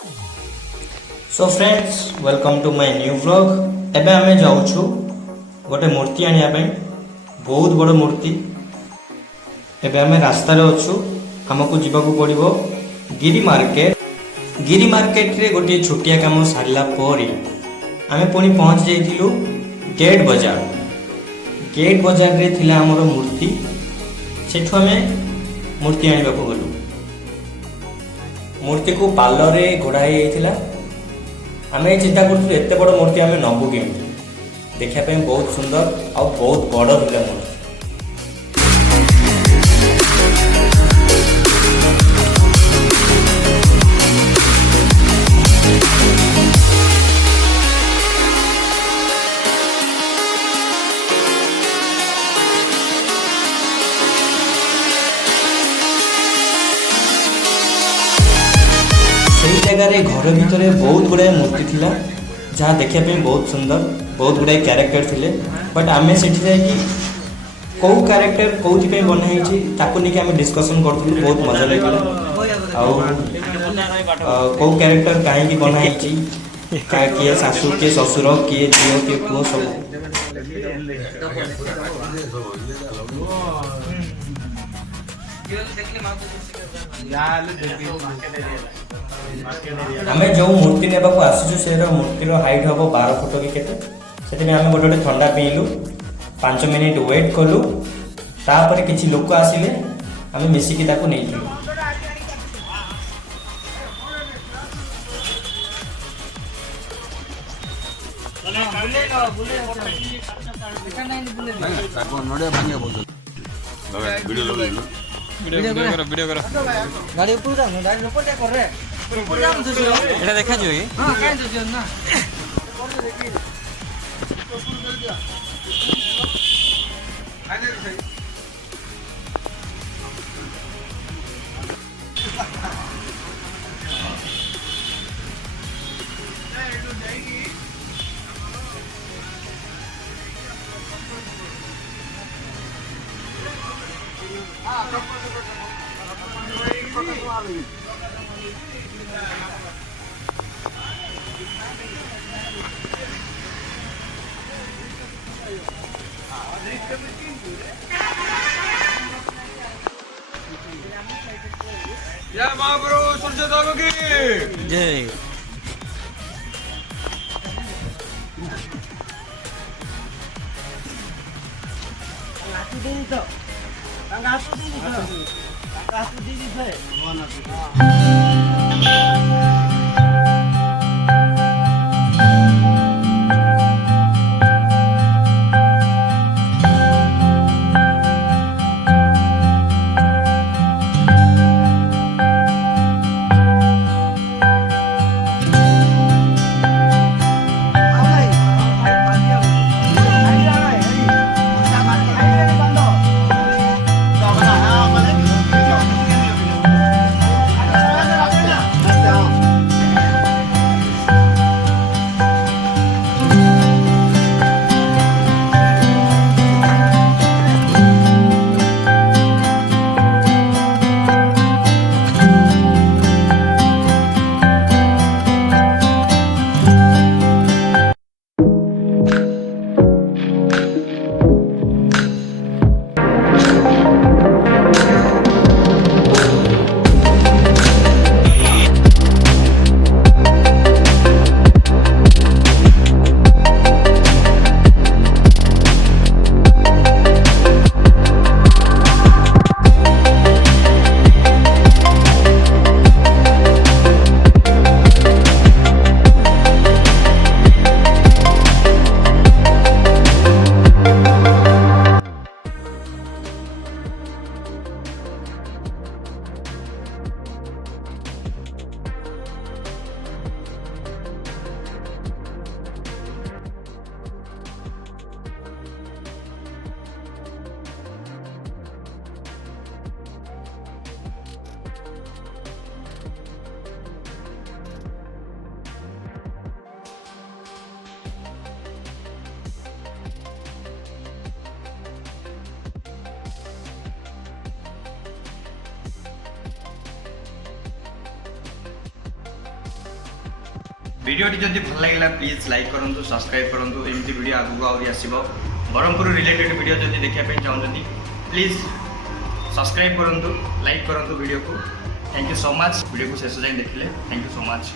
So friends welcome to my new vlog. एबे आमे जाउछु गोटे मूर्ति आनिया ପାଇଁ बहुत बड़ मूर्ति। एबे आमे रास्ता रे अछु, हमकु जीवाकू पड़िबो गिरी मार्केट। गिरी मार्केट रे गोटे छोटिया काम सारला परे आमे पुणी पहुंच जाइथिलु गेट बाजार। गेट बाजार रे थिला हमर मूर्ति, सेठु आमे मूर्ति आनिबाकू गलु। मूर्ति को पार्लर रे घोड़ा होइथिला। आमे चिंता करथुलु एते बड़ मूर्ति आमे नबु केमति, देखिया पे बहुत सुंदर और बहुत बड़ थिला मूर्ति। सही जगह घर भितर बहुत गुड़ाए मूर्ति थिला, जहाँ देखिया पे बहुत सुंदर, बहुत गुड़ाए कैरेक्टर थिले। बट आमे सेठी जाय कि कौ कैरेक्टर कोथि पे बनाई ताको नेकी आमे डिस्कशन करथुलु, बहुत मजा लागला। आउ कौ कैरेक्टर काहे की बनाई का किए सासू के ससुर किए झियो के पुओ सब आमे जो मूर्ति नेबा को आसुछु सेर मूर्तिर हाइट हबो 12 फुट की केते। सेति आमे गोटे गोटे ठंडा पीलु, 5 मिनिट वेट कलु, तापर किछि लोक आसिले आमे मिसिकी ताको नेइथिलु। वीडियो करो गाड़ी ऊपर जा ना, गाड़ी ऊपर क्या कर रहे ऊपर जा तो एटा देखा जो ये हां काहे जो ना जय महाप्रभु सूर्यदेव की जय। वीडियोटी जदि भल लगे प्लीज लाइक करूँ सब्सक्राइब करूँ एमती वीडियो आगू आहरी आसो ब्रह्मपुर रिलेटेड वीडियो जदि देखा चाहते प्लीज सब्सक्राइब करूँ लाइक करूँ वीडियो को thank you so much video को शेष जाए देखिले थैंक यू सो मच।